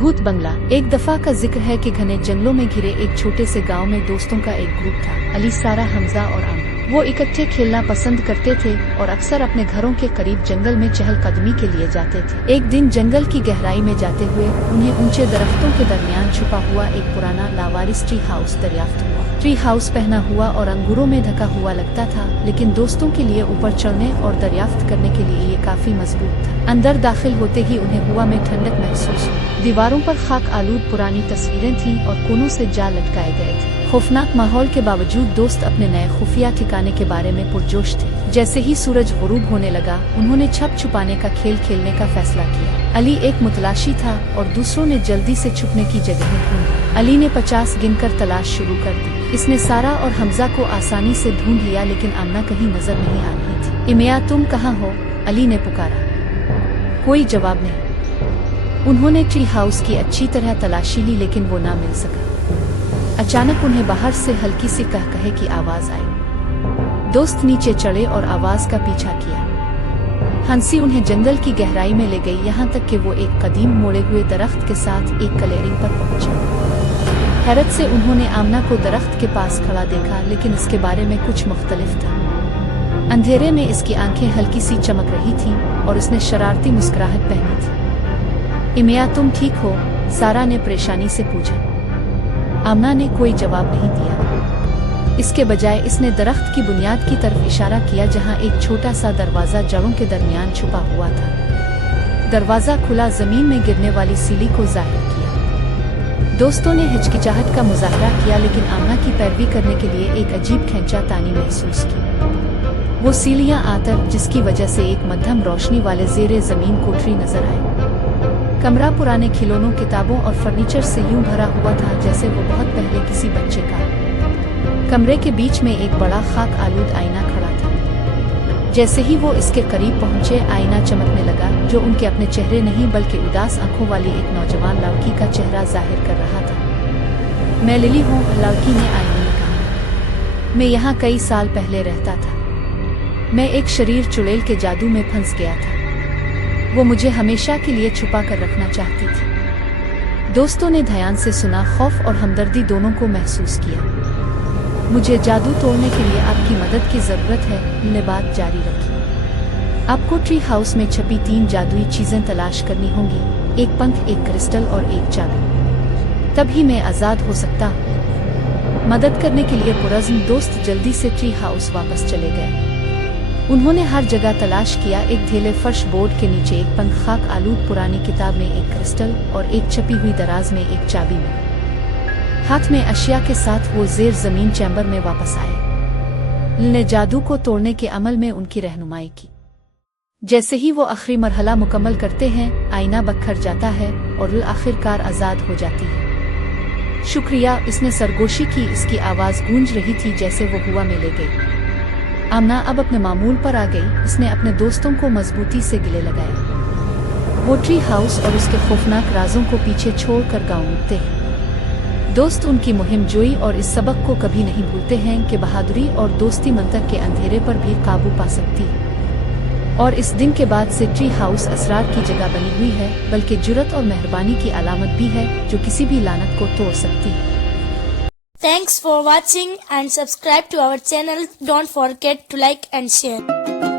भूत बंगला। एक दफा का जिक्र है कि घने जंगलों में घिरे एक छोटे से गांव में दोस्तों का एक ग्रुप था। अली, सारा, हमजा और आमना। वो इकट्ठे खेलना पसंद करते थे और अक्सर अपने घरों के करीब जंगल में चहलकदमी के लिए जाते थे। एक दिन जंगल की गहराई में जाते हुए उन्हें ऊंचे दरख्तों के दरमियान छुपा हुआ एक पुराना लावारिस ट्री हाउस दरियाफ्त हुआ। ट्री हाउस पहना हुआ और अंगूरों में ढका हुआ लगता था, लेकिन दोस्तों के लिए ऊपर चढ़ने और दरियाफ्त करने के लिए ये काफी मजबूत था। अंदर दाखिल होते ही उन्हें हवा में ठंडक महसूस हुई। दीवारों पर खाक आलूद पुरानी तस्वीरें थीं और कोनों से जाल लटकाए गए थे। खौफनाक माहौल के बावजूद दोस्त अपने नए खुफिया ठिकाने के बारे में पुरजोश थे। जैसे ही सूरज गुरूब होने लगा, उन्होंने छप छुपाने का खेल खेलने का फैसला किया। अली एक मुतलाशी था और दूसरों ने जल्दी से छुपने की जगह ढूंढी। अली ने 50 गिनकर तलाश शुरू कर दी। इसने सारा और हमजा को आसानी से ढूंढ लिया, लेकिन आमना कहीं नजर नहीं आ रही थी। इमिया, तुम कहाँ हो? अली ने पुकारा। कोई जवाब नहीं। उन्होंने ट्री हाउस की अच्छी तरह तलाशी ली, लेकिन वो ना मिल सका। अचानक उन्हें बाहर से हल्की सी कहकहे की आवाज आई। दोस्त नीचे चढ़े और आवाज का पीछा किया। हंसी उन्हें जंगल की गहराई में ले गई, यहाँ तक कि वो एक कदीम मोड़े हुए दरख्त के साथ एक क्लियरिंग पर पहुंचे। हैरत से उन्होंने आमना को दरख्त के पास खड़ा देखा, लेकिन इसके बारे में कुछ मुख्तलिफ था। अंधेरे में इसकी आंखें हल्की सी चमक रही थीं और इसने शरारती मुस्कुराहट पहनी थी। इमिया, तुम ठीक हो? सारा ने परेशानी से पूछा। आमना ने कोई जवाब नहीं दिया। इसके बजाय इसने दरख्त की बुनियाद की तरफ इशारा किया, जहां एक छोटा सा दरवाजा जड़ों के दरमियान छुपा हुआ था। दरवाजा खुला जमीन में गिरने वाली सीढ़ी को जाहिर किया। दोस्तों ने हिचकिचाहट का मुजाहरा किया, लेकिन आमना की पैरवी करने के लिए एक अजीब खींचातानी महसूस की। वो सीढ़ियां आतर, जिसकी वजह से एक मध्यम रोशनी वाले जेरे जमीन कोठरी नजर आई। कमरा पुराने खिलौनों, किताबों और फर्नीचर से यूं भरा हुआ था जैसे वो बहुत पहले किसी बच्चे का। कमरे के बीच में एक बड़ा खाक आलूद आईना खड़ा था। जैसे ही वो इसके करीब पहुंचे, आईना चमकने लगा, जो उनके अपने चेहरे नहीं बल्कि उदास आंखों वाली एक नौजवान लड़की का चेहरा जाहिर कर रहा था। मैं लिली हूँ, लड़की ने आईने में कहा। मैं यहाँ कई साल पहले रहता था। मैं एक शरीर चुड़ैल के जादू में फंस गया था। वो मुझे हमेशा के लिए छुपा कर रखना चाहती थी। दोस्तों ने ध्यान से सुना, खौफ और हमदर्दी दोनों को महसूस किया। मुझे जादू तोड़ने के लिए आपकी मदद की जरूरत है, ने बात जारी रखी। आपको ट्री हाउस में छपी 3 जादुई चीजें तलाश करनी होंगी, एक पंख, एक क्रिस्टल और एक चाबी। तभी मैं आजाद हो सकता हूँ। मदद करने के लिए पुरज़्म दोस्त जल्दी से ट्री हाउस वापस चले गए। उन्होंने हर जगह तलाश किया, एक ढेले फर्श बोर्ड के नीचे एक पंख, खाक आलूद पुरानी किताब में एक क्रिस्टल और एक छपी हुई दराज में एक चाबी में। हाथ में अशिया के साथ वो जेर जमीन चैम्बर में वापस आए। ने जादू को तोड़ने के अमल में उनकी रहनुमाई की। जैसे ही वो आखिरी मरहला मुकम्मल करते हैं, आईना बखर जाता है और आखिरकार आजाद हो जाती है। शुक्रिया, इसने सरगोशी की। इसकी आवाज गूंज रही थी जैसे वो हुआ में ले गई। आमना अब अपने मामूल पर आ गई। इसने अपने दोस्तों को मजबूती से गले लगाया। वो ट्री हाउस और उसके खौफनाक राजों को पीछे छोड़कर गाँव उठते हैं। दोस्त उनकी मुहिम जोई और इस सबक को कभी नहीं भूलते हैं कि बहादुरी और दोस्ती मंतर के अंधेरे पर भी काबू पा सकती है। और इस दिन के बाद से ट्री हाउस असरार की जगह बनी हुई है, बल्कि जुर्रत और मेहरबानी की अलामत भी है, जो किसी भी लानत को तोड़ सकती है। Thanks for watching and subscribe to our channel. Don't forget to like and share.